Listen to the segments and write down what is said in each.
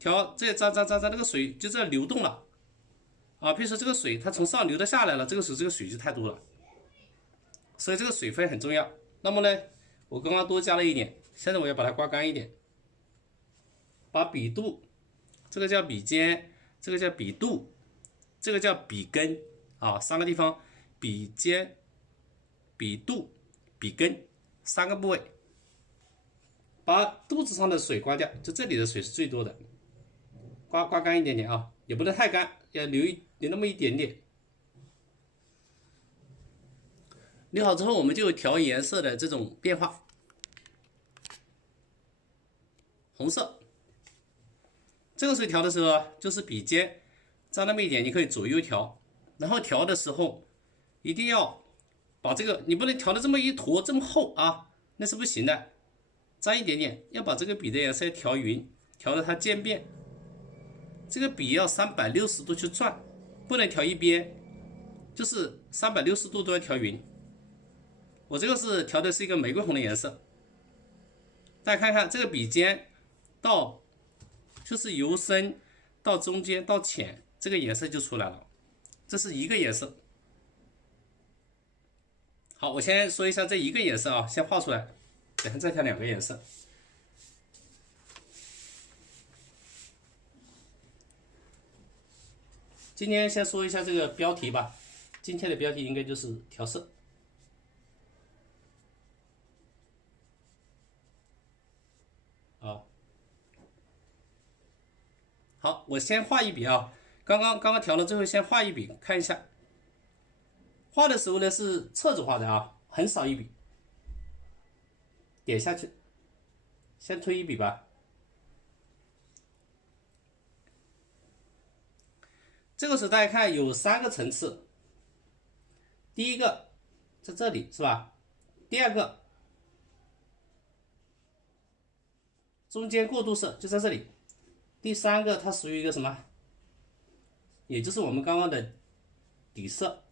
调这那个水就在流动了啊。比如说这个水它从上流的下来了，这个时候这个水就太多了，所以这个水分很重要。那么呢，我刚刚多加了一点，现在我要把它刮干一点，把笔肚，这个叫笔尖，这个叫笔肚，这个叫笔根啊，三个地方，笔尖、笔肚、笔根三个部位，把肚子上的水刮掉，就这里的水是最多的，刮干一点点啊，也不能太干，要留那么一点点。留好之后，我们就调颜色的这种变化，红色。这个时候调的时候就是笔尖沾那么一点，你可以左右调，然后调的时候一定要把这个，你不能调的这么一坨这么厚啊，那是不行的。沾一点点，要把这个笔的颜色调匀，调到它渐变。这个笔要360度去转，不能调一边，就是360度都要调匀。我这个是调的是一个玫瑰红的颜色，大家看看这个笔尖到就是由深到中间到浅，这个颜色就出来了，这是一个颜色。好，我先说一下这一个颜色啊，先画出来，等下再调两个颜色。今天先说一下这个标题吧，今天的标题应该就是调色。好，我先画一笔啊，刚刚调了之后，先画一笔看一下。画的时候呢是侧着画的啊，很少一笔，点下去，先推一笔吧。这个时候大家看有3个层次，第一个在这里是吧？第二个中间过渡色就在这里。第3个它属于一个什么？也就是我们刚刚的底色。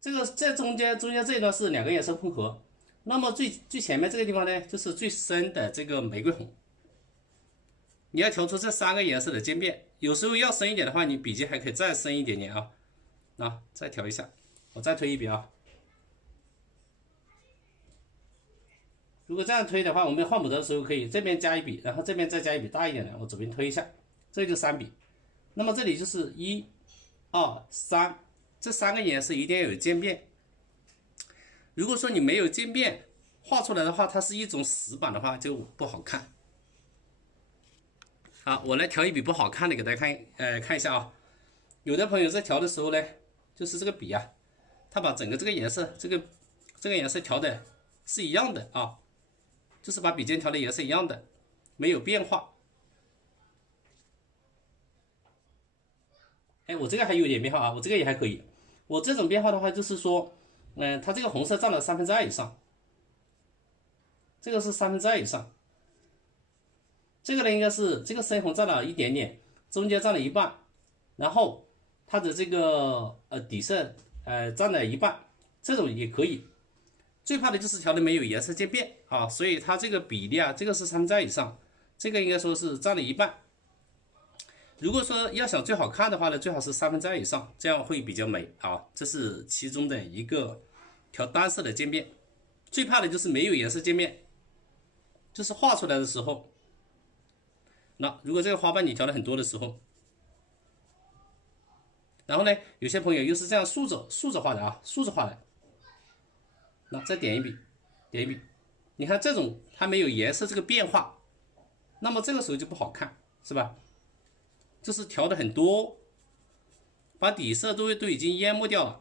这个在中间这一段是2个颜色混合。那么最前面这个地方呢，就是最深的这个玫瑰红。你要调出这3个颜色的渐变，有时候要深一点的话，你笔尖还可以再深一点点啊。再调一下，我再推一笔啊。如果这样推的话，我们画母的时候可以这边加一笔，然后这边再加一笔大一点的，我左边推一下，这就3笔。那么这里就是1、2、3，这3个颜色一定要有渐变。如果说你没有渐变，画出来的话，它是一种死板的话，就不好看。好，我来调一笔不好看的给大家看一下啊。有的朋友在调的时候呢，就是这个笔啊，他把整个这个颜色，这个颜色调的是一样的啊。就是把笔尖调的颜色一样的，没有变化。我这个还有点变化啊，我这个也还可以。我这种变化的话，就是说，它这个红色占了2/3以上，这个是2/3以上。这个呢，应该是这个深红占了一点点，中间占了一半，然后它的这个底色占了一半，这种也可以。最怕的就是调的没有颜色渐变啊，所以它这个比例啊，这个是3/3以上，这个应该说是占了一半。如果说要想最好看的话呢，最好是2/3以上，这样会比较美啊。这是其中的一个调单色的渐变。最怕的就是没有颜色渐变，就是画出来的时候，那如果这个花瓣你调的很多的时候，然后呢，有些朋友又是这样竖着画的啊，竖着画的。那再点一笔，点一笔，你看这种它没有颜色这个变化，那么这个时候就不好看，是吧？就是调的很多，把底色都已经淹没掉了，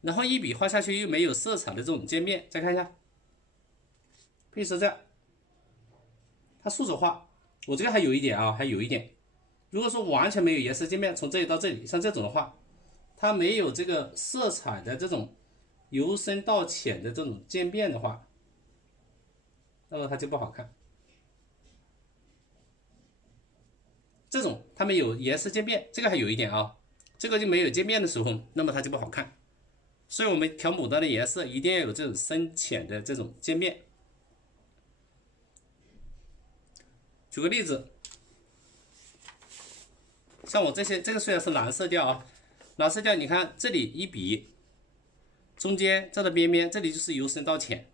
然后一笔画下去又没有色彩的这种渐变。再看一下，比如说这样，它竖着画，我这个还有一点啊，还有一点。如果说完全没有颜色渐变，从这里到这里，像这种的话，它没有这个色彩的这种由深到浅的这种渐变的话，那么它就不好看。这种它没有颜色渐变，这个还有一点啊，这个就没有渐变的时候，那么它就不好看。所以我们调牡丹的颜色一定要有这种深浅的这种渐变。举个例子，像我这个虽然是蓝色调啊，蓝色调你看这里一笔，中间这个边边这里就是由深到浅，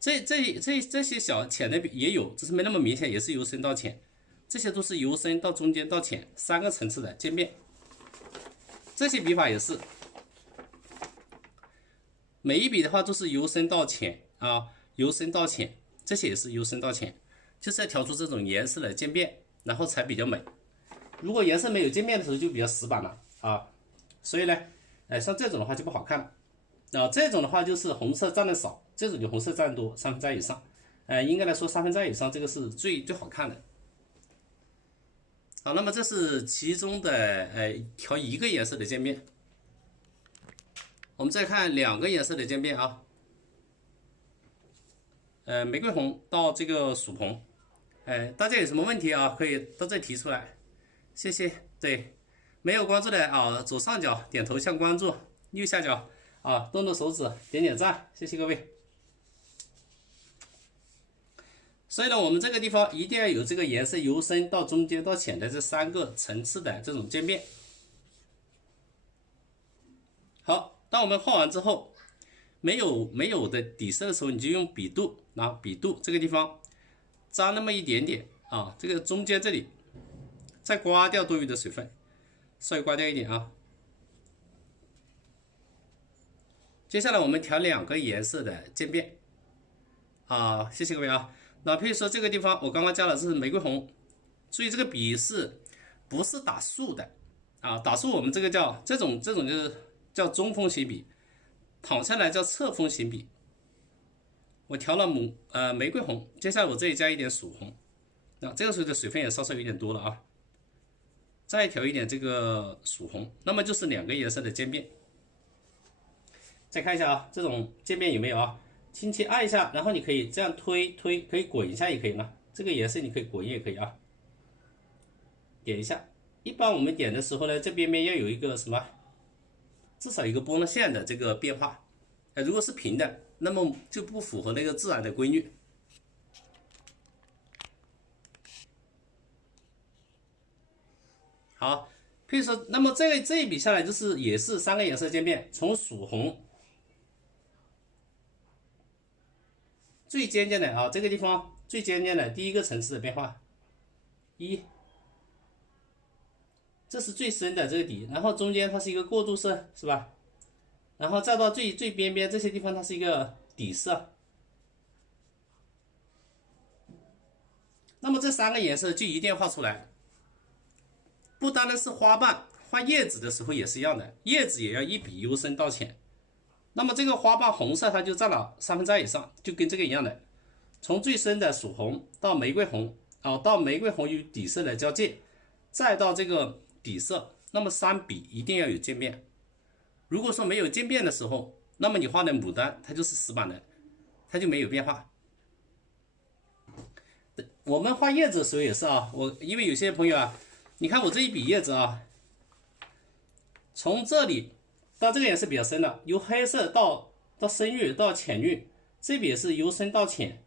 这些小浅的也有，只是没那么明显，也是由深到浅，这些都是由深到中间到浅3个层次的渐变。这些笔法也是，每一笔的话都是由深到浅啊，由深到浅，这些也是由深到浅，就是要调出这种颜色的渐变，然后才比较美。如果颜色没有渐变的时候就比较死板了啊，所以呢，像这种的话就不好看了。这种的话就是红色占的少，这种就红色占多，2/3以上。应该来说2/3以上这个是最好看的。好，那么这是其中的调一个颜色的渐变。我们再看2个颜色的渐变啊，玫瑰红到这个曙红。大家有什么问题啊，可以到这提出来，谢谢。对，没有关注的啊，左上角点头像关注，右下角啊动动手指点点赞，谢谢各位。所以呢，我们这个地方一定要有这个颜色由深到中间到浅的这3个层次的这种渐变。好，当我们画完之后，没有的底色的时候，你就用笔肚，然后笔肚这个地方沾那么一点点啊，这个中间这里再刮掉多余的水分，稍微刮掉一点啊。接下来我们调2个颜色的渐变啊，谢谢各位啊。那譬如说这个地方我刚刚加的是玫瑰红，注意这个笔是不是打竖的啊？打竖我们这个叫这种就是叫中锋型笔，躺下来叫侧锋型笔。我调了玫瑰红，接下来我这里加一点曙红，那这个时候的水分也稍稍有点多了啊。再调一点这个曙红，那么就是2个颜色的渐变。再看一下啊，这种渐变有没有啊？轻轻按一下，然后你可以这样推，可以滚一下也可以呢。这个颜色你可以滚也可以啊，点一下。一般我们点的时候呢，这边要有一个什么，至少有一个波浪线的这个变化。如果是平的，那么就不符合那个自然的规律。好，譬如说，那么这一笔下来就是也是3个颜色渐变，从曙红最尖尖的啊，这个地方最尖尖的第1个层次的变化，1，这是最深的这个底，然后中间它是一个过渡色，是吧？然后再到最边边这些地方，它是一个底色。那么这3个颜色就一定要画出来，不单单是花瓣，画叶子的时候也是一样的，叶子也要一笔由深到浅。那么这个花瓣红色它就占了2/3以上，就跟这个一样的，从最深的曙红到玫瑰红啊，到玫瑰红与底色的交界，再到这个底色，那么3笔一定要有渐变。如果说没有渐变的时候，那么你画的牡丹它就是死板的，它就没有变化。我们画叶子的时候也是啊，因为有些朋友啊，你看我这一笔叶子啊，从这里到这个颜色比较深的，由黑色到深绿到浅绿，这笔也是由深到浅，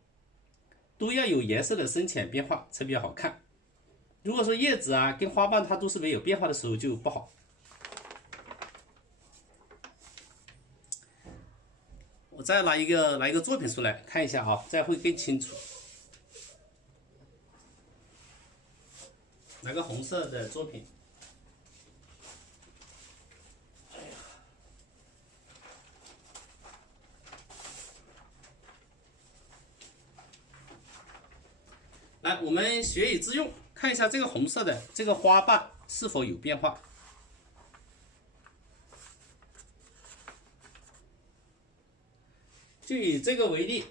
都要有颜色的深浅变化才比较好看。如果说叶子啊跟花瓣它都是没有变化的时候就不好。我再拿一个作品出来看一下啊，这样会更清楚。拿个红色的作品。来，我们学以致用，看一下这个红色的这个花瓣是否有变化。就以这个为例，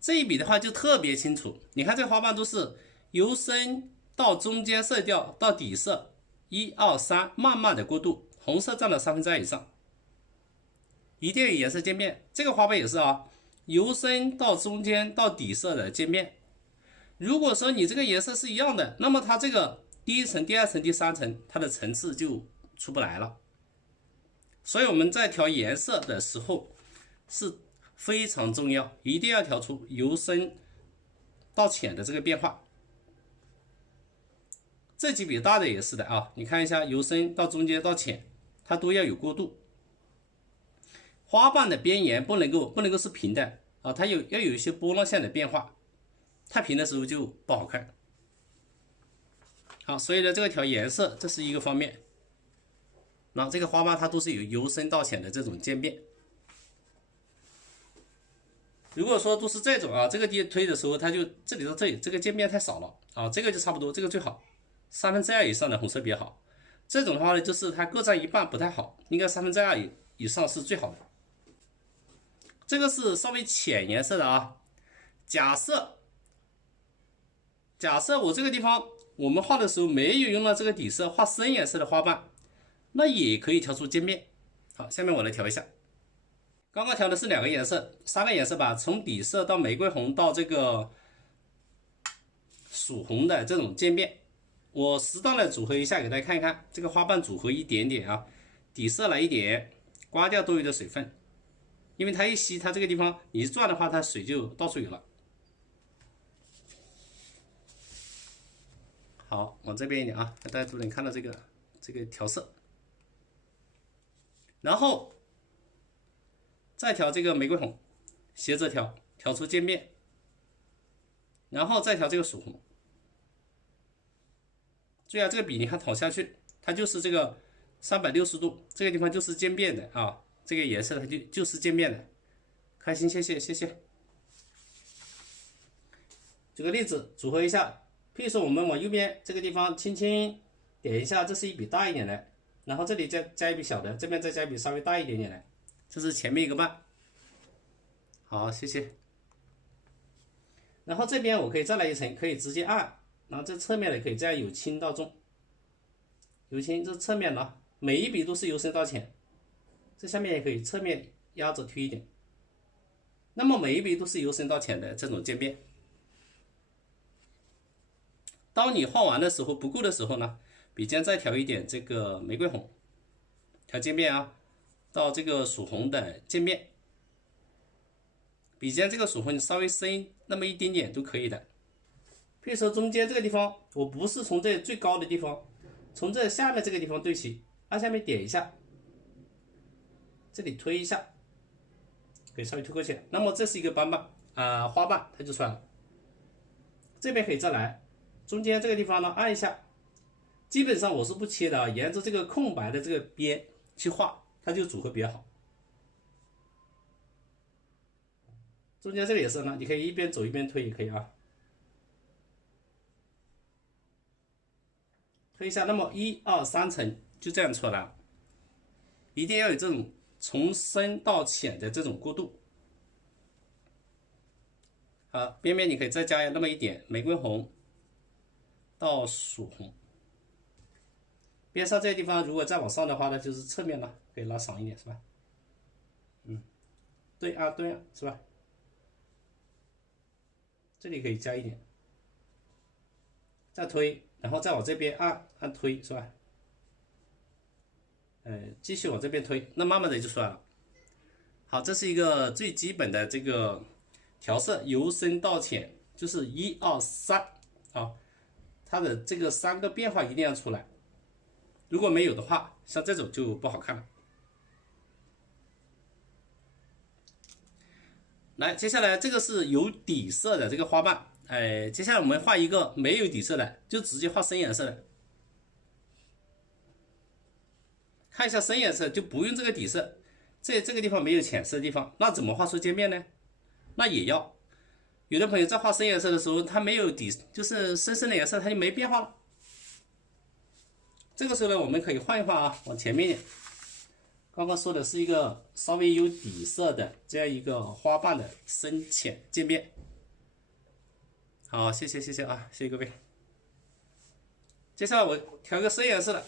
这一笔的话就特别清楚。你看这花瓣都是由深到中间色调到底色，1、2、3慢慢的过渡，红色占了2/3以上，一定有颜色渐变。这个花瓣也是啊，由深到中间到底色的渐变。如果说你这个颜色是一样的，那么它这个第1层、第2层、第3层，它的层次就出不来了。所以我们在调颜色的时候是非常重要，一定要调出由深到浅的这个变化。这几笔大的也是的啊，你看一下由深到中间到浅，它都要有过渡。花瓣的边沿不能够是平的啊，它要有一些波浪线的变化，太平的时候就不好看。好，所以呢这个调颜色这是一个方面。那这个花瓣它都是有由深到浅的这种渐变。如果说都是这种啊，这个地推的时候，它就这里到这里这个渐变太少了啊，这个就差不多，这个最好2/3以上的红色比较好。这种的话呢，就是它各占一半不太好，应该2/3以上是最好的。这个是稍微浅颜色的啊。假设我这个地方我们画的时候没有用到这个底色，画深颜色的花瓣，那也可以调出渐变。好，下面我来调一下。刚刚调的是2个颜色，3个颜色吧，从底色到玫瑰红到这个曙红的这种渐变，我适当的组合一下，给大家看一看这个花瓣组合一点点啊，底色来一点，刮掉多余的水分，因为它一吸，它这个地方你一转的话，它水就到处有了。好，往这边一点啊，大家都能看到这个调色，然后再调这个玫瑰红，斜着调，调出渐变，然后再调这个曙红。注意啊，这个笔你看躺下去，它就是这个360度，这个地方就是渐变的啊，这个颜色它就是渐变的。开心，谢谢谢谢。举个例子，组合一下，譬如说我们往右边这个地方轻轻点一下，这是一笔大一点的，然后这里再加一笔小的，这边再加一笔稍微大一点点的，这是前面一个半。好，谢谢。然后这边我可以再来一层，可以直接按，然后这侧面的可以这样由轻到重，由轻这侧面呢，每一笔都是由深到浅，这下面也可以侧面压着推一点，那么每一笔都是由深到浅的这种渐变。当你画完的时候不够的时候呢，笔尖再调一点这个玫瑰红，调渐变啊，到这个曙红的渐变。笔尖这个曙红稍微深那么一点点都可以的。譬如说中间这个地方，我不是从这最高的地方，从这下面这个地方对齐，按下面点一下，这里推一下，可以稍微推过去。那么这是一个花瓣，它就出来了。这边可以再来，中间这个地方呢按一下，基本上我是不切的啊，沿着这个空白的这个边去画，它就组合比较好。中间这里也是呢，你可以一边走一边推也可以啊。推一下，那么1、2、3层就这样出来了。一定要有这种从深到浅的这种过渡。好，边边你可以再加那么一点玫瑰红到曙红。边上这个地方如果再往上的话呢，就是侧面呢可以拉长一点，是吧？对啊，对啊，是吧？这里可以加一点，再推，然后再往这边按推，是吧？继续往这边推，那慢慢的就出来了。好，这是一个最基本的这个调色，由深到浅，就是1、2、3啊，它的这个3个变化一定要出来。如果没有的话，像这种就不好看了。来，接下来这个是有底色的这个花瓣，接下来我们画一个没有底色的，就直接画深颜色的。看一下深颜色就不用这个底色，这个地方没有浅色的地方，那怎么画出渐变呢？那也要。有的朋友在画深颜色的时候，它没有底，就是深深的颜色，它就没变化了。这个时候呢，我们可以换一换啊，往前面一点。刚刚说的是一个稍微有底色的这样一个花瓣的深浅渐变。好，谢谢啊，谢谢各位。接下来我调一个深颜色的。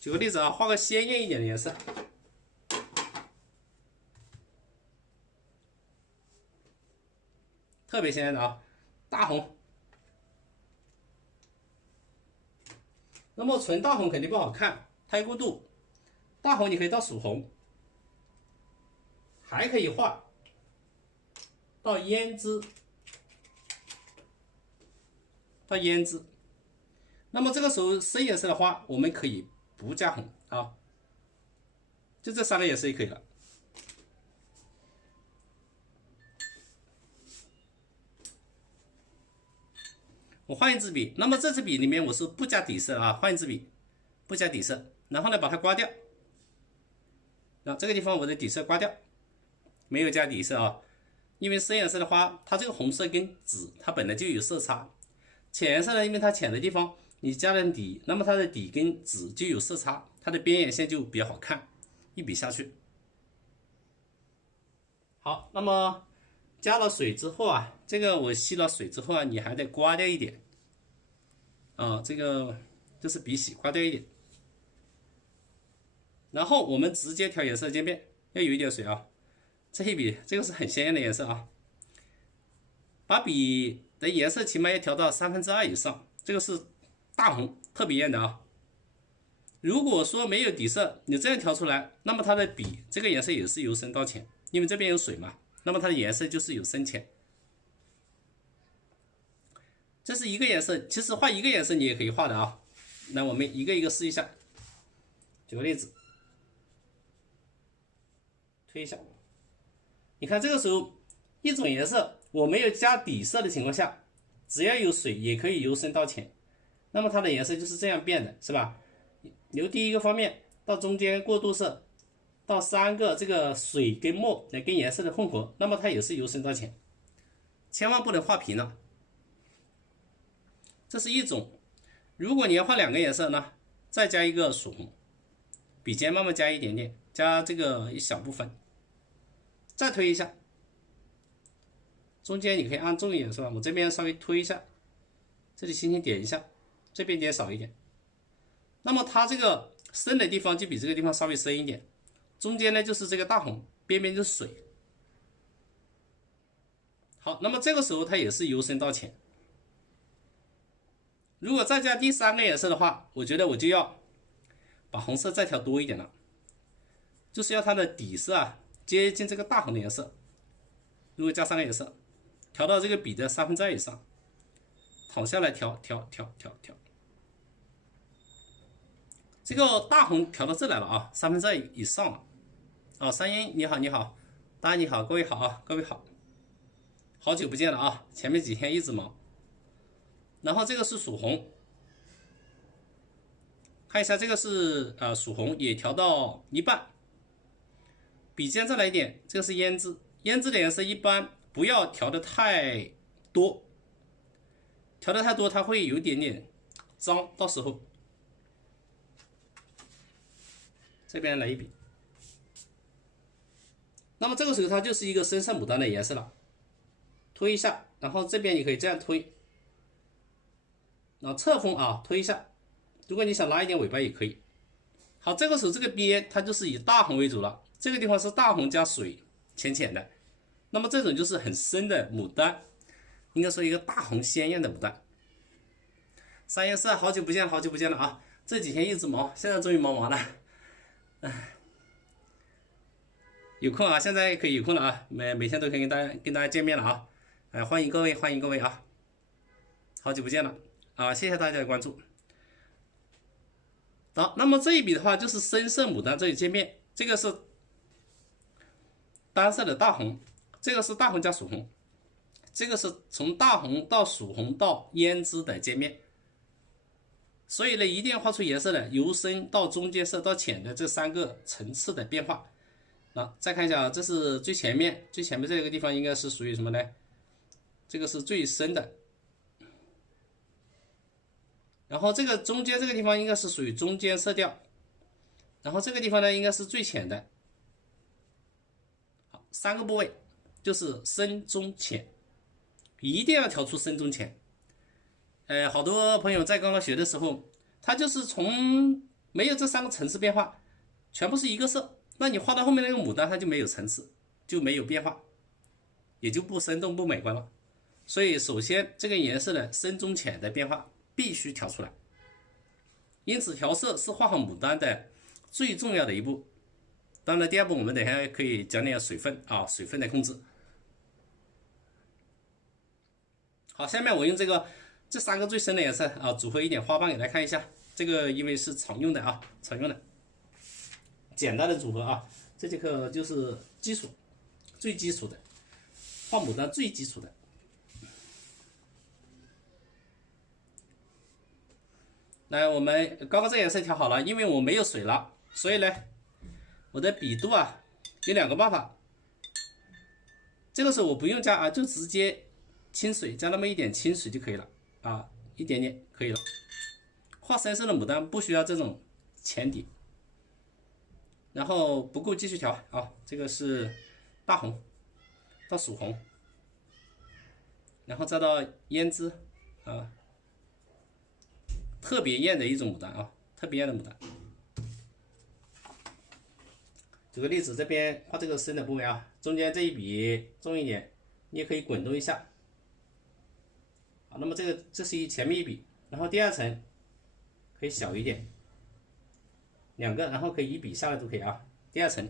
举个例子啊，画个鲜艳一点的颜色，特别鲜艳的啊，大红。那么纯大红肯定不好看，太过度。大红你可以到曙红，还可以画到胭脂，那么这个时候深颜色的花我们可以不加红啊，就这3个颜色就可以了。我换一支笔，那么这支笔里面我是不加底色啊，换一支笔不加底色，然后呢把它刮掉，这个地方我的底色刮掉，没有加底色啊，因为深颜色的花它这个红色跟紫它本来就有色差，浅颜色呢因为它浅的地方你加了底，那么它的底跟紫就有色差，它的边沿线就比较好看，一笔下去。好，那么加了水之后啊，这个我吸了水之后啊，你还得刮掉一点啊，这个就是笔洗刮掉一点，然后我们直接调颜色渐变，要有一点水啊。这一笔这个是很鲜艳的颜色啊，把笔的颜色起码要调到2/3以上，这个是大红特别艳的啊。如果说没有底色，你这样调出来，那么它的笔这个颜色也是由深到浅，因为这边有水嘛，那么它的颜色就是有深浅。这是一个颜色，其实画一个颜色你也可以画的啊。那我们一个一个试一下，举个例子，推一下，你看这个时候一种颜色我没有加底色的情况下，只要有水也可以由深到浅，那么它的颜色就是这样变的，是吧？由第一个方面到中间过渡色，到3个这个水跟墨来跟颜色的混合，那么它也是由深到浅，千万不能画平了。这是一种。如果你要画2个颜色呢，再加一个曙红，笔尖慢慢加一点点，加这个一小部分，再推一下，中间你可以按重一点是吧？我这边稍微推一下，这里轻轻点一下，这边点少一点。那么它这个深的地方就比这个地方稍微深一点，中间呢就是这个大红，边边就是水。好，那么这个时候它也是由深到浅。如果再加第3个颜色的话，我觉得我就要把红色再调多一点了，就是要它的底色啊接近这个大红的颜色。如果加3个颜色，调到这个笔的2/3以上，躺下来调，这个大红调到这来了啊，2/3以上了啊。三英你好，大家你好，各位好啊，各位好，好久不见了啊，前面几天一直忙。然后这个是曙红，看一下这个是曙红，也调到一半，笔尖再来一点，这个是胭脂，胭脂的颜色一般不要调的太多，调的太多它会有一点点脏，到时候这边来一笔，那么这个时候它就是一个深色牡丹的颜色了，推一下，然后这边你可以这样推，然后侧锋啊推一下，如果你想拉一点尾巴也可以。好，这个时候这个边它就是以大红为主了，这个地方是大红加水浅浅的，那么这种就是很深的牡丹，应该说一个大红鲜艳的牡丹。3月4好久不见了啊，这几天一直忙，现在终于忙完了，有空啊，现在可以有空了啊，每天都可以跟大家见面了啊，欢迎各位啊，好久不见了啊，谢谢大家的关注。好，那么这一笔的话就是深色牡丹这一界面，这个是单色的大红，这个是大红加曙红，这个是从大红到曙红到胭脂的界面，所以呢一定要画出颜色的由深到中间色到浅的这3个层次的变化。再看一下，这是最前面这个地方应该是属于什么呢？这个是最深的，然后这个中间这个地方应该是属于中间色调，然后这个地方呢应该是最浅的。好，3个部位就是深中浅，一定要调出深中浅。好多朋友在刚刚学的时候，他就是从没有这3个层次变化，全部是一个色，那你画到后面那个牡丹它就没有层次，就没有变化，也就不生动不美观了。所以首先这个颜色的深中浅的变化必须调出来，因此调色是画好牡丹的最重要的一步。当然，第二步我们等一下可以讲点水分啊，水分的控制。好，下面我用这3个最深的颜色啊，组合一点花瓣给大家看一下。这个因为是常用的啊，常用的简单的组合啊，这节课就是基础，最基础的画牡丹最基础的。来，我们刚刚这颜色调好了，因为我没有水了，所以呢，我的笔肚啊有2个办法。这个时候我不用加啊，就直接清水加那么一点清水就可以了啊，一点点可以了。画深色的牡丹不需要这种浅底，然后不够继续调啊。这个是大红到曙红，然后再到胭脂啊。特别艳的一种牡丹啊，特别艳的牡丹。举个例子，这边画这个深的部位啊，中间这一笔重一点，你也可以滚动一下。好，那么这是前面一笔，然后第2层可以小一点，2个，然后可以1笔下来都可以啊。第2层，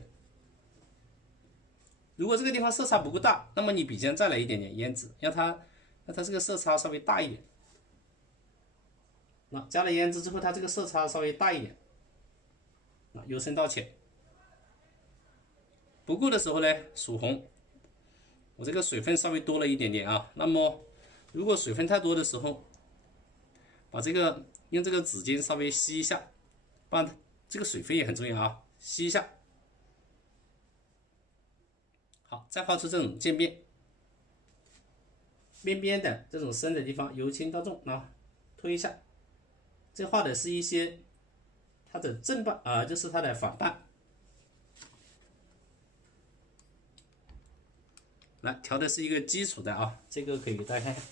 如果这个地方色差不够大，那么你笔尖再来一点点胭脂，让它这个色差稍微大一点。那加了胭脂之后，它这个色差稍微大一点，由深到浅。不够的时候呢，曙红，我这个水分稍微多了一点点啊。那么如果水分太多的时候，把用这个纸巾稍微吸一下，把这个水分也很重要啊，吸一下。好，再画出这种渐变，边边的这种深的地方由轻到重啊，推一下。这画的是一些它的正瓣啊，就是它的反瓣。来调的是一个基础的啊，这个可以给大家看看。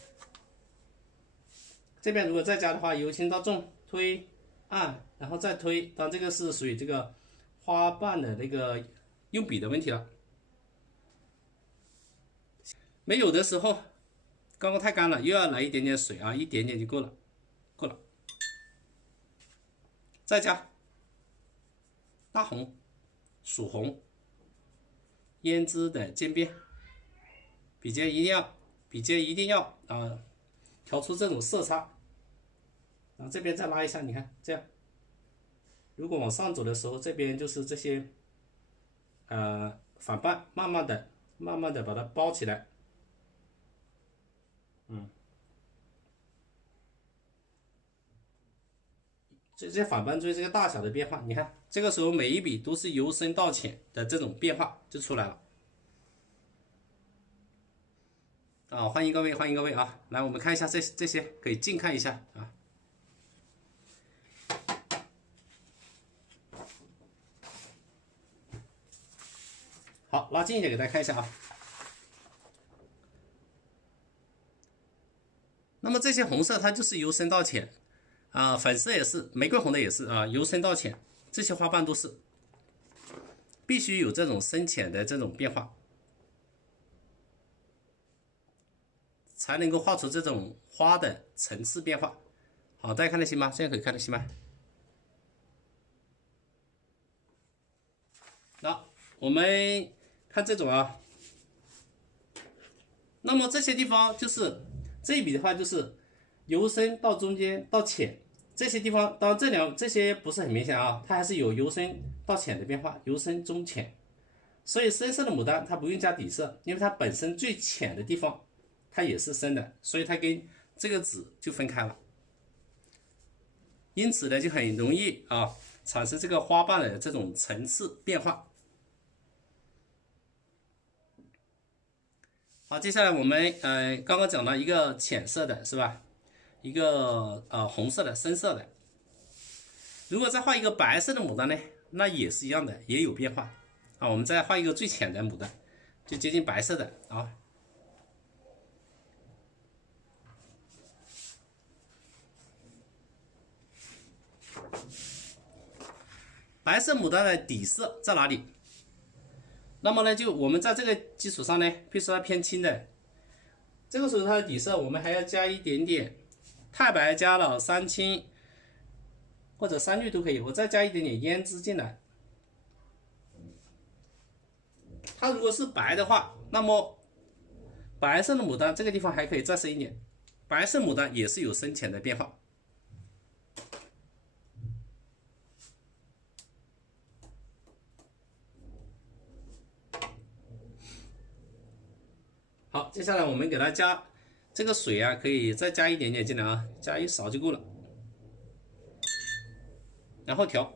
这边如果再加的话，由轻到重，推按，然后再推。当然这个是属于这个花瓣的那个用笔的问题了。没有的时候，刚刚太干了，又要来一点点水啊，一点点就够了，够了。再加大红、曙红、胭脂的渐变，笔尖一定要调出这种色差。然后这边再拉一下，你看这样，如果往上走的时候，这边就是这些反瓣，慢慢的把它包起来。这些反瓣注意这个大小的变化，你看这个时候每一笔都是由深到浅的这种变化就出来了。啊，欢迎各位，欢迎各位啊！来，我们看一下这些，可以近看一下啊。好，拉近一点给大家看一下啊。那么这些红色它就是由深到浅啊，粉色也是，玫瑰红的也是啊，由深到浅，这些花瓣都是必须有这种深浅的这种变化，才能够画出这种花的层次变化。好，大家看得清吗？这样可以看得清吗？那我们看这种啊，那么这些地方就是这一笔的话，就是由深到中间到浅，这些地方当然这些不是很明显啊，它还是有由深到浅的变化，由深中浅。所以深色的牡丹它不用加底色，因为它本身最浅的地方它也是深的，所以它跟这个纸就分开了。因此呢，就很容易产生这个花瓣的这种层次变化。好，接下来我们刚刚讲了一个浅色的是吧？一个红色的深色的。如果再画一个白色的牡丹呢，那也是一样的，也有变化啊。我们再画一个最浅的牡丹，就接近白色的啊。白色牡丹的底色在哪里？那么呢，就我们在这个基础上呢，比如说它偏轻的，这个时候它的底色我们还要加一点点太白，加了3青或者3绿都可以，我再加一点点胭脂进来。它如果是白的话，那么白色的牡丹这个地方还可以再深一点，白色牡丹也是有深浅的变化。好，接下来我们给它加这个水啊，可以再加一点点进来啊，加一勺就够了，然后调。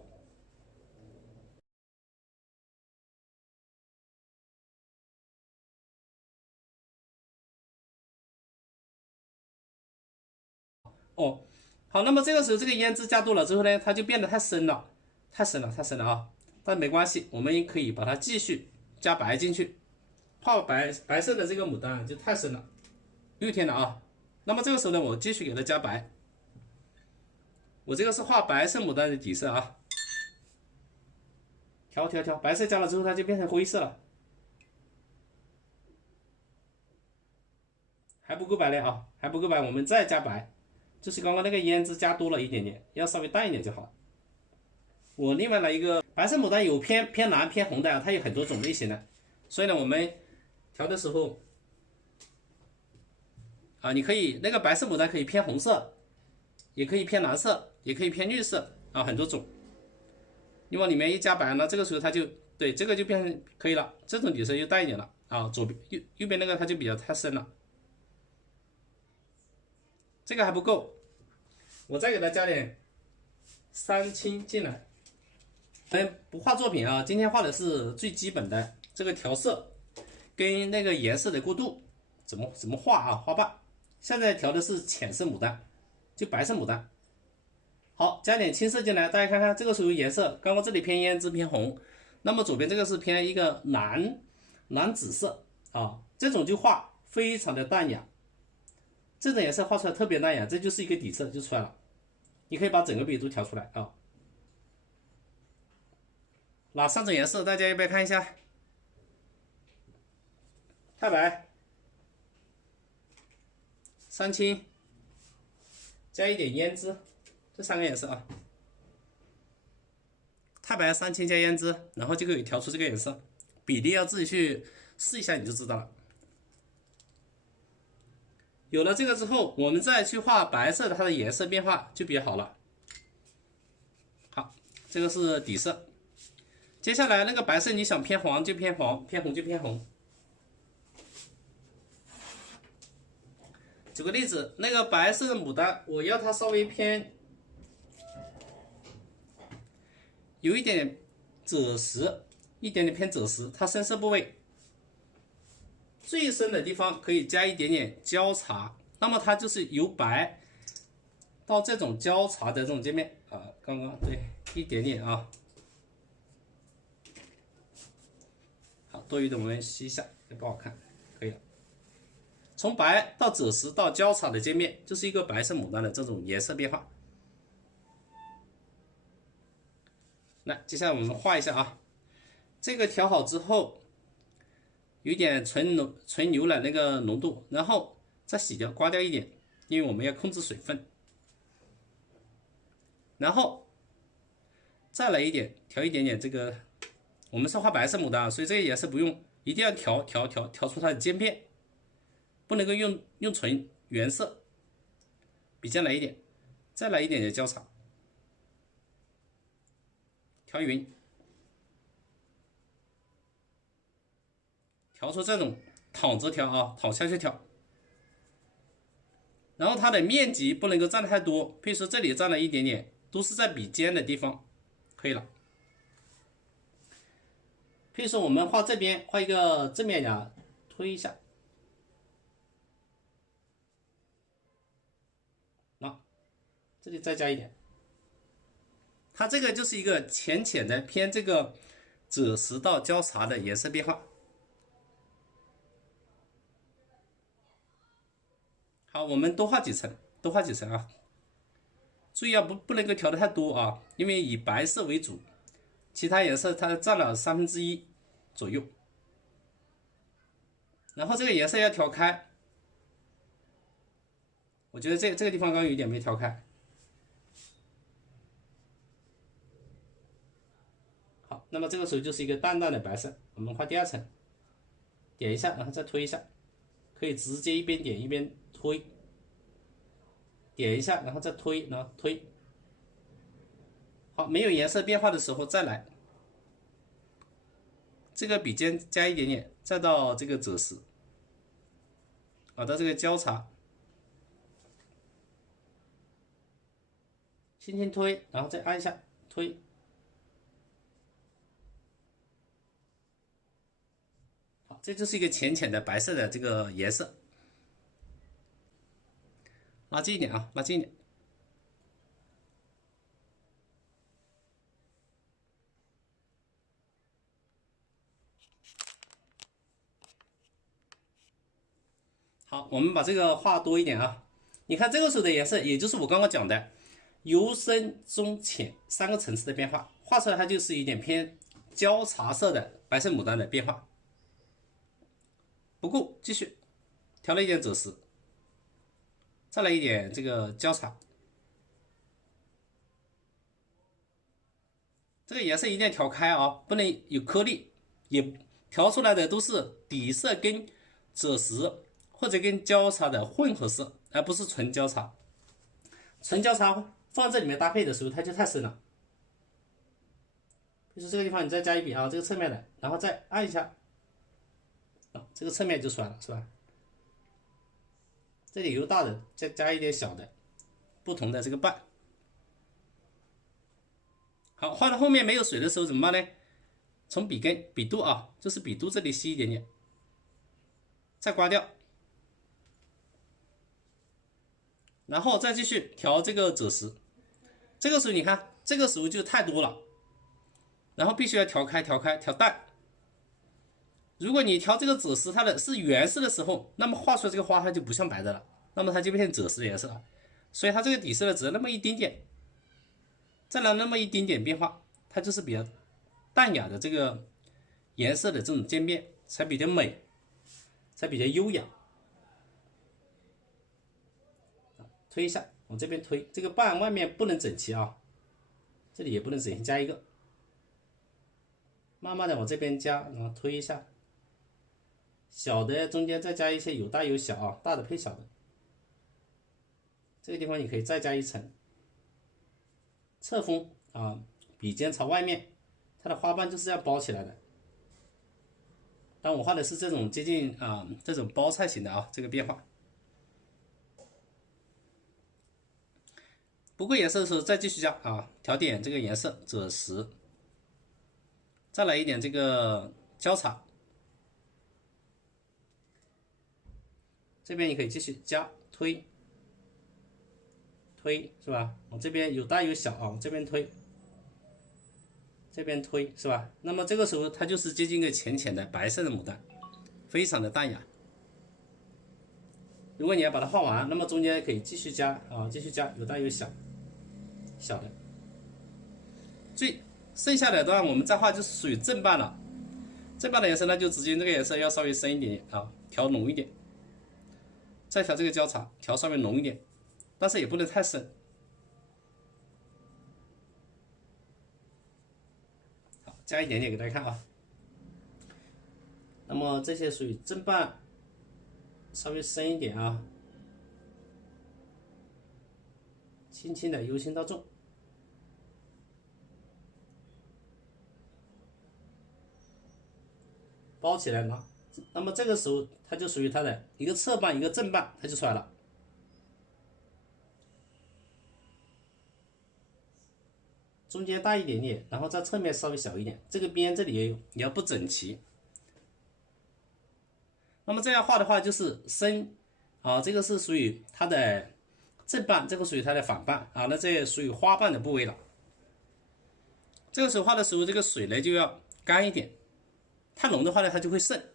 哦，好，那么这个时候这个胭脂加多了之后呢，它就变得太深了，太深了啊！但没关系，我们可以把它继续加白进去，画白色的这个牡丹就太深了，6天了啊。那么这个时候呢，我继续给它加白，我这个是画白色牡丹的底色啊，调，白色加了之后它就变成灰色了，还不够白呢啊，还不够白，我们再加白，就是刚刚那个胭脂加多了一点点，要稍微淡一点就好。我另外来一个白色牡丹，有偏蓝偏红的，它有很多种类型的，所以呢，我们调的时候啊，你可以那个白色牡丹可以偏红色，也可以偏蓝色，也可以偏绿色啊，很多种。你往里面一加白呢，这个时候它就对这个就变成可以了，这种底色又淡一点了啊，左边右边那个它就比较太深了，这个还不够，我再给它加点三青进来。不画作品啊，今天画的是最基本的这个调色跟那个颜色的过渡，怎么画啊？画瓣。现在调的是浅色牡丹，就白色牡丹。好，加点青色进来，大家看看，这个属于颜色。刚刚这里偏胭脂偏红，那么左边这个是偏一个蓝紫色啊，这种就画非常的淡雅，这种颜色画出来特别淡雅，这就是一个底色就出来了。你可以把整个笔都调出来啊。哪3种颜色大家要不要看一下？太白、三青，加一点胭脂，这3个颜色啊。太白、三青加胭脂，然后就可以调出这个颜色，比例要自己去试一下你就知道了。有了这个之后，我们再去画白色的，它的颜色变化就比较好了。好，这个是底色。接下来那个白色，你想偏黄就偏黄，偏红就偏红。举个例子，那个白色的牡丹，我要它稍微偏，有一点赭石，一点点偏赭石，它深色部位最深的地方可以加一点点焦茶，那么它就是由白到这种焦茶的这种界面啊，刚刚对一点点啊。好，多余的我们吸一下，也不好看，可以了。从白到赭石到焦茶的界面，就是一个白色牡丹的这种颜色变化。那接下来我们画一下啊，这个调好之后，有点纯牛奶那个浓度，然后再洗掉，刮掉一点，因为我们要控制水分。然后再来一点，调一点点这个，我们是画白色牡丹啊，所以这个颜色不用，一定要调出它的渐变。不能够用纯原色，笔尖来一点，再来一点点焦茶，调匀，调出这种躺着调啊，躺下去调。然后它的面积不能够占太多，比如说这里占了一点点，都是在笔尖的地方，可以了。比如说我们画这边，画一个正面呀，推一下。这里再加一点，它这个就是一个浅浅的偏这个赭石到焦茶的颜色变化。好，我们多画几层，啊！注意啊，不能够调的太多啊，因为以白色为主，其他颜色它占了1/3左右。然后这个颜色要调开，我觉得这个地方刚刚有点没调开。好，那么这个时候就是一个淡淡的白色，我们画第2层。点一下，然后再推一下，可以直接一边点一边推，点一下，然后再推，然后推。好，没有颜色变化的时候再来，这个笔尖加一点点，再到这个赭石，到这个交叉，轻轻推，然后再按一下推。好，这就是一个浅浅的白色的这个颜色。拉近一点啊，拉近一点。好，我们把这个画多一点啊。你看这个时候的颜色，也就是我刚刚讲的由深中浅3个层次的变化，画出来它就是一点偏焦茶色的白色牡丹的变化。不够，继续调了一点赭石，再来一点这个焦茶。这个颜色一定要调开啊，不能有颗粒，也调出来的都是底色跟赭石或者跟焦茶的混合色，而不是纯焦茶。纯焦茶放这里面搭配的时候，它就太深了。比如说这个地方你再加一笔啊，这个侧面的，然后再按一下，这个侧面就出来了，是吧？这里由大的再加一点小的，不同的这个瓣。好，画到后面没有水的时候怎么办呢？从笔根、笔肚啊，就是笔肚这里吸一点点，再刮掉，然后再继续调这个赭石。这个时候你看，这个时候就太多了，然后必须要调开、调开、调淡。如果你调这个赭石它的是原色的时候，那么画出来这个花它就不像白的了，那么它就变成赭石的颜色了。所以它这个底色呢只有那么一丁点，再来那么一丁点变化，它就是比较淡雅的这个颜色的这种渐变，才比较美，才比较优雅。推一下，往这边推，这个瓣外面不能整齐啊，这里也不能整齐，加一个，慢慢的往这边加，然后推一下，小的中间再加一些有大有小啊，大的配小的。这个地方你可以再加一层，侧锋啊，笔尖朝外面，它的花瓣就是要包起来的。但我画的是这种接近这种包菜型的啊，这个变化。不够颜色的时候再继续加啊，调点这个颜色赭石，再来一点这个焦茶，这边你可以继续加推是吧？我这边有大有小啊，我这边推，这边推是吧？那么这个时候它就是接近一个浅浅的白色的牡丹，非常的淡雅。如果你要把它画完，那么中间可以继续加啊，继续加有大有小。小的，剩下的段我们再画就是属于正瓣了。正瓣的颜色呢，就直接这个颜色要稍微深一点啊，调浓一点。再调这个焦茶，调稍微浓一点，但是也不能太深。好，加一点点给大家看啊。那么这些属于正瓣，稍微深一点啊，轻轻的由轻到重。包起来了，那么这个时候它就属于它的一个侧瓣一个正瓣，它就出来了。中间大一点点，然后在侧面稍微小一点，这个边这里也有，你要不整齐。那么这样画的话就是深啊，这个是属于它的正瓣，这个属于它的反瓣啊，那这也属于花瓣的部位了。这个时候画的时候，这个水呢就要干一点。太浓的话呢，它就会渗。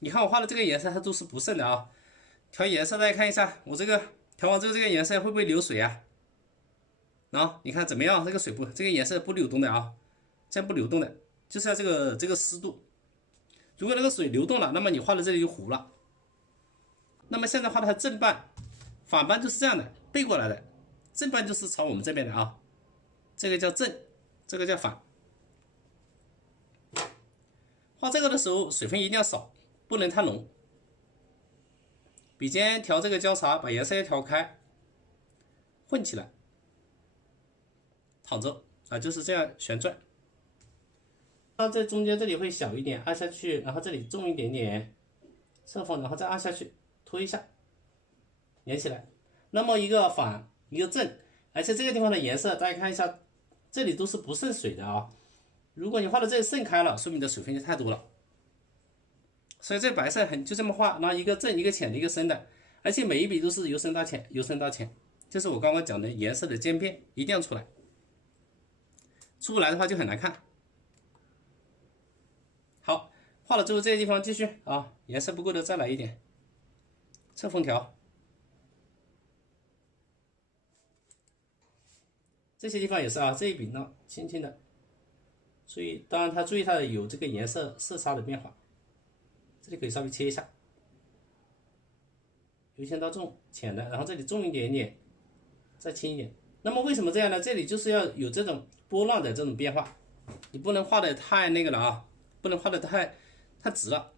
你看我画的这个颜色，它都是不渗的啊。调颜色，大家看一下，我这个调完之后，这个颜色会不会流水啊？你看怎么样？这个水不，这个颜色不流动的啊，这样不流动的，就是要这个湿度。如果那个水流动了，那么你画的这里就糊了。那么现在画的它正瓣，反瓣就是这样的，背过来的。正瓣就是朝我们这边的啊，这个叫正，这个叫反。画这个的时候，水分一定要少，不能太浓。笔尖调这个交叉，把颜色也调开，混起来，躺着啊，就是这样旋转。那在中间这里会小一点，按下去，然后这里重一点点，侧缝，然后再按下去，推一下，连起来。那么一个反，一个正，而且这个地方的颜色，大家看一下，这里都是不渗水的啊。如果你画的这里渗开了，说明你的水分就太多了。所以这白色就这么画，然后一个正，一个浅的，一个深的，而且每一笔都是由深到浅，由深到浅，就是我刚刚讲的颜色的渐变一定要出来，出不来的话就很难看。好，画了之后这些地方继续啊，颜色不够的再来一点，侧缝调。这些地方也是啊，这一笔呢，轻轻的，注意，当然注意它有这个颜色色差的变化，这里可以稍微切一下，由浅到重，浅的，然后这里重一点点，再轻一点。那么为什么这样呢？这里就是要有这种波浪的这种变化，你不能画的太那个了啊，不能画的太直了。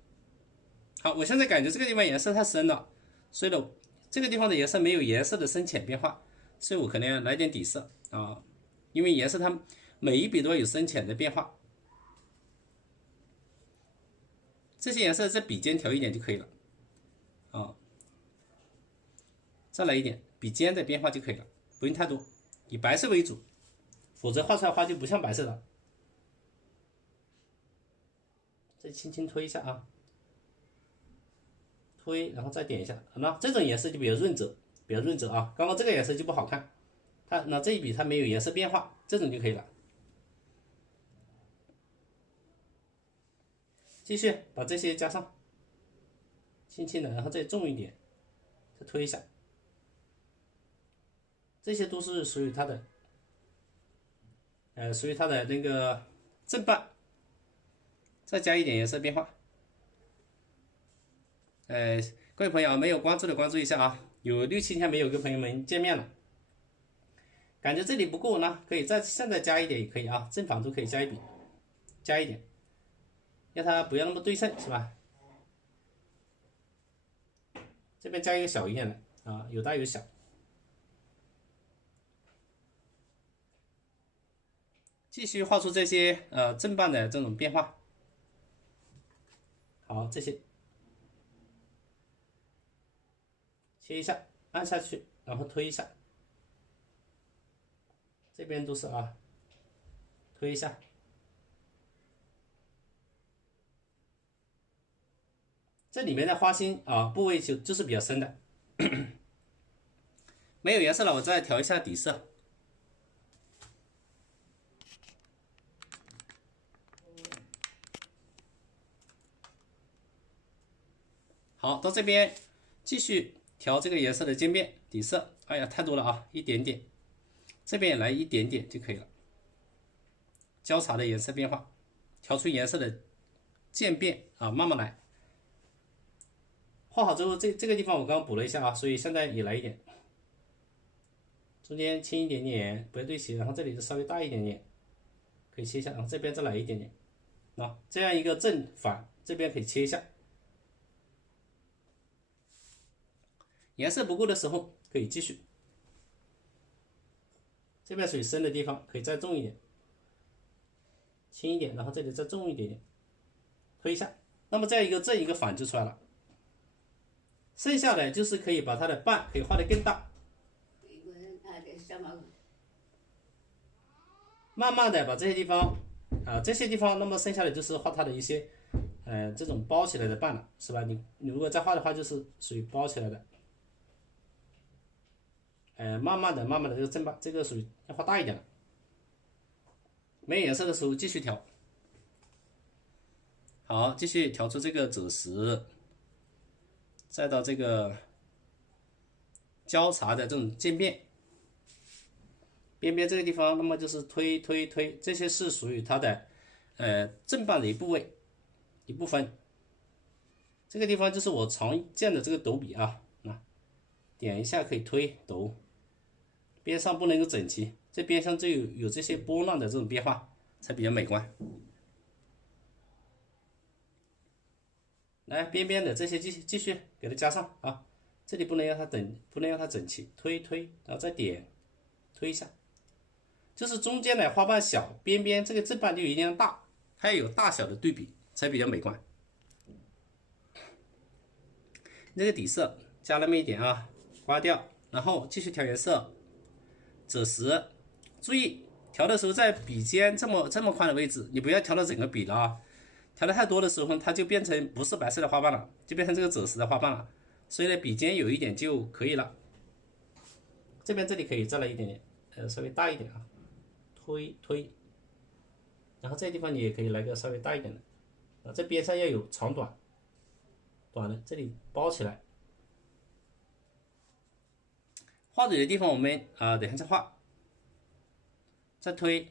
好，我现在感觉这个地方颜色太深了，所以呢，这个地方的颜色没有颜色的深浅变化，所以我可能要来点底色啊，因为颜色它每一笔都要有深浅的变化。这些颜色在笔尖调一点就可以了啊，再来一点笔尖的变化就可以了，不用太多，以白色为主，否则画出来花就不像白色的。再轻轻推一下啊，推，然后再点一下，那这种颜色就比较润泽，啊。刚刚这个颜色就不好看，那这一笔它没有颜色变化，这种就可以了。继续把这些加上，轻轻的，然后再重一点，再推一下，这些都是属于它的，属于它的那个正半，再加一点颜色变化。各位朋友没有关注的关注一下啊，有6、7天没有跟朋友们见面了，感觉这里不够呢，可以现在加一点也可以啊，正反都可以加一笔，加一点，让它不要那么对称，是吧？这边加一个小一点的啊，有大有小。继续画出这些正半的这种变化。好，这些切一下，按下去，然后推一下，这边都是啊，推一下。这里面的花心啊部位就是比较深的，没有颜色了，我再调一下底色。好，到这边继续调这个颜色的渐变底色。哎呀，太多了啊，一点点，这边也来一点点就可以了。交叉的颜色变化，调出颜色的渐变啊，慢慢来。画好之后，这个地方我刚刚补了一下啊，所以现在也来一点，中间轻一点点，不要对齐，然后这里就稍微大一点点，可以切一下，然后这边再来一点点，这样一个正反，这边可以切一下。颜色不够的时候可以继续，这边属于深的地方可以再重一点，轻一点，然后这里再重一点点，推一下，那么这样一个正一个反就出来了。剩下的就是可以把它的半可以画得更大，慢慢的把这些地方那么剩下的就是画它的一些这种包起来的半了，是吧？你如果再画的话，就是属于包起来的。慢慢的这个正半，这个属于要画大一点了。没有颜色的时候继续调。好，继续调出这个褶实，再到这个交叉的这种渐变，边边这个地方，那么就是推，这些是属于它的正半的一部分。这个地方就是我常见的这个抖笔啊，点一下可以推抖，边上不能够整齐，这边上就有这些波浪的这种变化，才比较美观。来边边的这些继续给它加上啊，这里不能让它整齐，推，然后再点推一下，就是中间的花瓣小，边边这个正瓣就一定要大，它要有大小的对比才比较美观。这个底色加那么一点啊，刮掉，然后继续调颜色，赭石，注意调的时候在笔尖这么宽的位置，你不要调到整个笔了啊。调的太多的时候，它就变成不是白色的花瓣了，就变成这个赭石的花瓣了。所以呢，笔尖有一点就可以了。这里可以再来一点点，稍微大一点啊，推，然后这个地方你也可以来个稍微大一点的，这边上要有长短，短的这里包起来。画嘴的地方我们等一下再画，再推，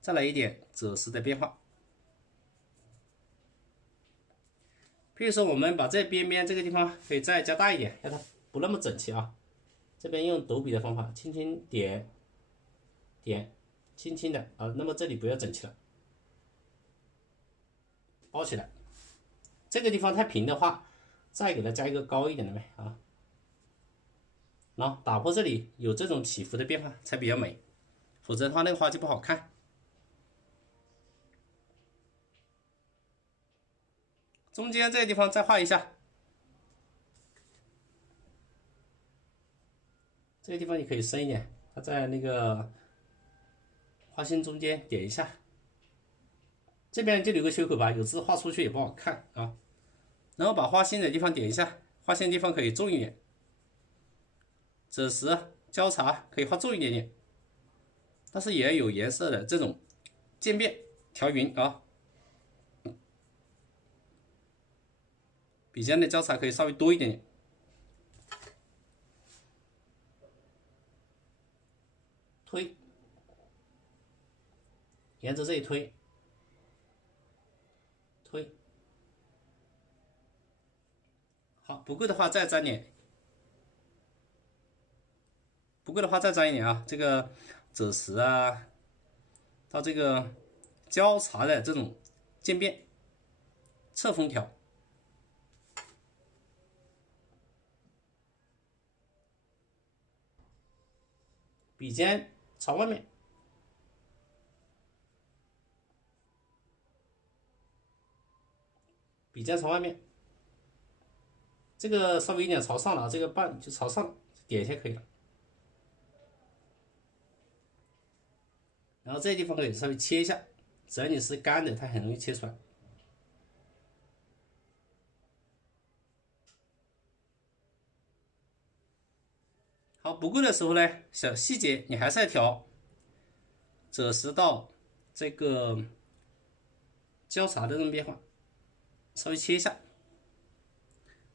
再来一点赭石的变化。比如说我们把这边边这个地方可以再加大一点，让它不那么整齐啊。这边用抖笔的方法，轻轻点，轻轻的啊。那么这里不要整齐了，包起来。这个地方太平的话，再给它加一个高一点的呗啊。然后打破这里有这种起伏的变化才比较美，否则的话那个花就不好看。中间这个地方再画一下，这个地方你可以深一点，它在那个花心中间点一下，这边就留个缺口吧，有字画出去也不好看啊。然后把花心的地方点一下，花心的地方可以重一点，赭石交叉可以画重一点点，但是也要有颜色的这种渐变调匀啊。笔尖的交叉可以稍微多一点点，推，沿着这里推，好，不够的话再沾点，一点啊。这个赭石啊，到这个交叉的这种渐变，侧锋调。笔尖朝外面，这个稍微有点朝上了，这个瓣就朝上点一下可以了。然后这个地方可以稍微切一下，只要你是干的，它很容易切出来。好，不够的时候呢，小细节你还是要调，赭石到这个交叉的这种变化，稍微切一下。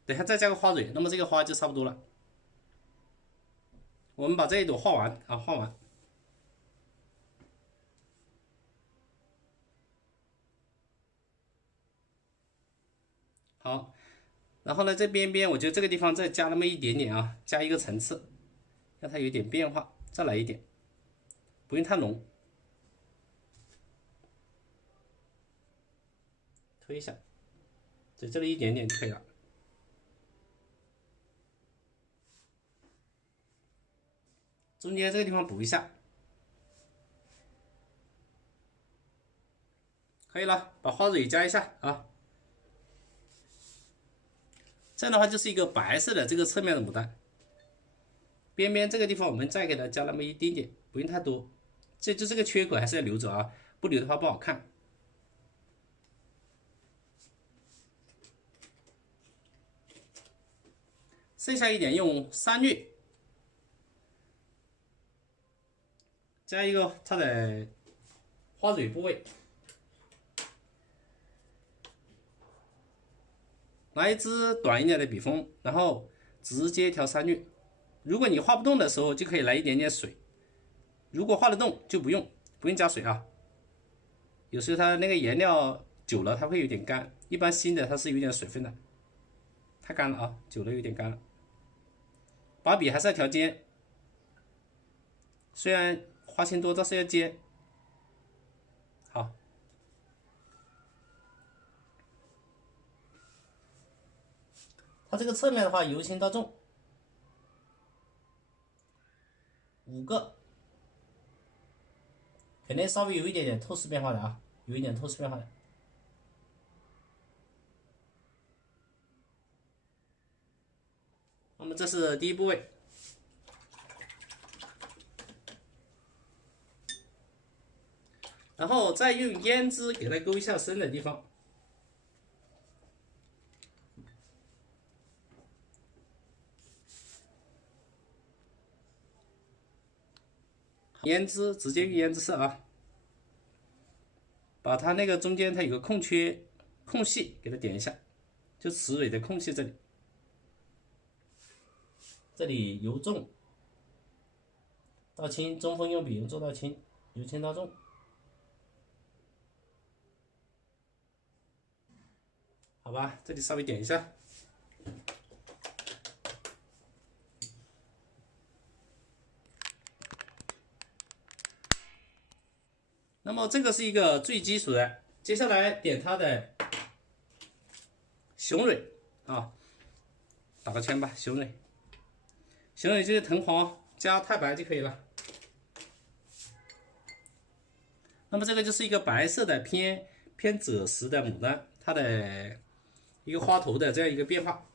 等一下再加个花蕊，那么这个花就差不多了。我们把这一朵画完啊，画完。好，然后呢，这边边我觉得这个地方再加那么一点点啊，加一个层次，让它有点变化，再来一点，不用太浓，推一下，在这里一点点就可以了。中间这个地方补一下，可以了，把花蕊加一下啊。这样的话就是一个白色的这个侧面的牡丹，边边这个地方我们再给它加那么一丁点，不用太多，这个缺口还是要留着啊，不留的话不好看。剩下一点用山绿加一个它的花蕊部位，拿一支短一点的笔锋，然后直接调山绿。如果你画不动的时候，就可以来一点点水；如果画得动，就不用加水啊。有时候它那个颜料久了，它会有点干，一般新的它是有点水分的，太干了啊，久了有点干了。把笔还是要调尖，虽然花心多，但是要尖。好，它这个侧面的话，由轻到重5个，肯定稍微有一点点透视变化的啊，有一点透视变化的。那么这是第一部位，然后再用胭脂给它勾一下深的地方。胭脂直接用胭脂色啊，把它那个中间它有个空缺空隙给它点一下，就齿尾的空隙这里，这里由重到轻，中锋用笔由重到轻，由轻到重。好吧，这里稍微点一下。那么这个是一个最基础的，接下来点它的雄蕊啊，打个圈吧，雄蕊，雄蕊就是藤黄加太白就可以了。那么这个就是一个白色的偏赭石的牡丹，它的一个花头的这样一个变化。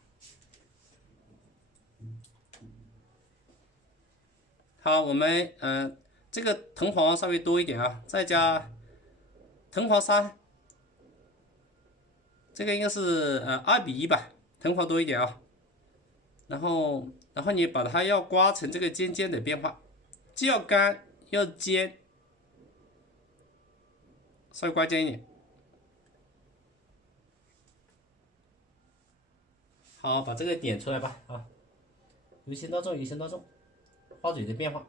好，我们这个藤黄稍微多一点啊，再加藤黄3，这个应该是2:1吧，藤黄多一点啊。然后你把它要刮成这个尖尖的变化，既要干要尖，稍微刮尖一点。好，把这个点出来吧啊，由轻到重，由轻到重，花嘴的变化。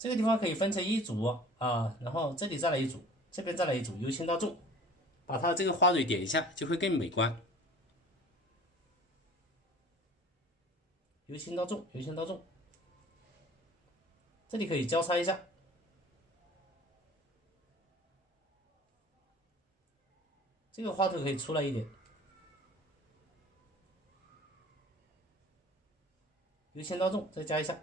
这个地方可以分成一组啊，然后这里再来一组，这边再来一组，由轻到重，把它这个花蕊点一下，就会更美观。由轻到重，由轻到重，这里可以交叉一下。这个花头可以出来一点，由轻到重，再加一下。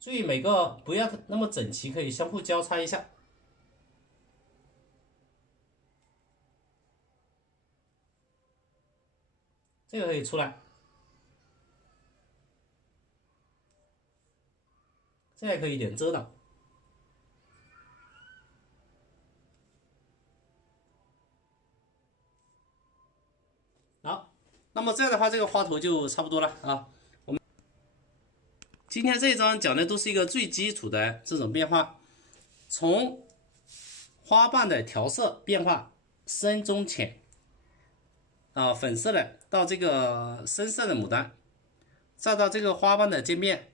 注意每个不要那么整齐，可以相互交叉一下。这个可以出来，这个可以点遮挡。好，那么这样的话，这个花头就差不多了啊。我们今天这一章讲的都是一个最基础的这种变化，从花瓣的调色变化，深中浅啊，粉色的到这个深色的牡丹，再到这个花瓣的渐变，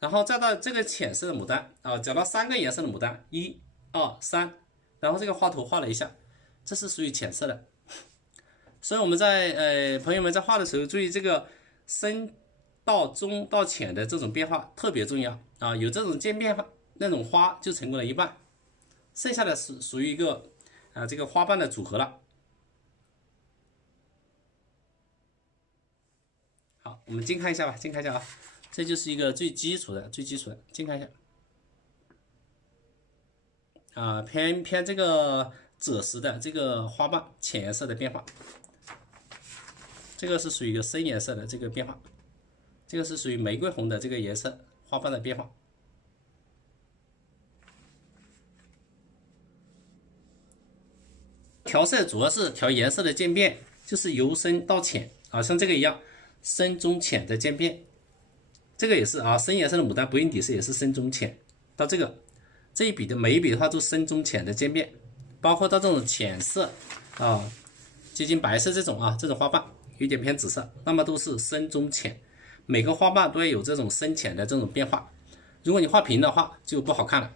然后再到这个浅色的牡丹啊，讲到3个颜色的牡丹，1、2、3，然后这个花头画了一下，这是属于浅色的。所以我们在朋友们在画的时候，注意这个深到中到浅的这种变化特别重要啊，有这种渐变那种花就成功了一半，剩下的是属于一个这个花瓣的组合了。好，我们近看一下吧，近看一下啊，这就是一个最基础的，近看一下啊，偏这个赭石的这个花瓣浅颜色的变化。这个是属于一个深颜色的这个变化，这个是属于玫瑰红的这个颜色花瓣的变化。调色主要是调颜色的渐变，就是由深到浅啊，像这个一样，深中浅的渐变。这个也是啊，深颜色的牡丹不用底色也是深中浅。到这一笔的每一笔的话都深中浅的渐变，包括到这种浅色啊，接近白色这种啊，这种花瓣。有点偏紫色，那么都是深中浅，每个花瓣都要有这种深浅的这种变化。如果你画平的话，就不好看了。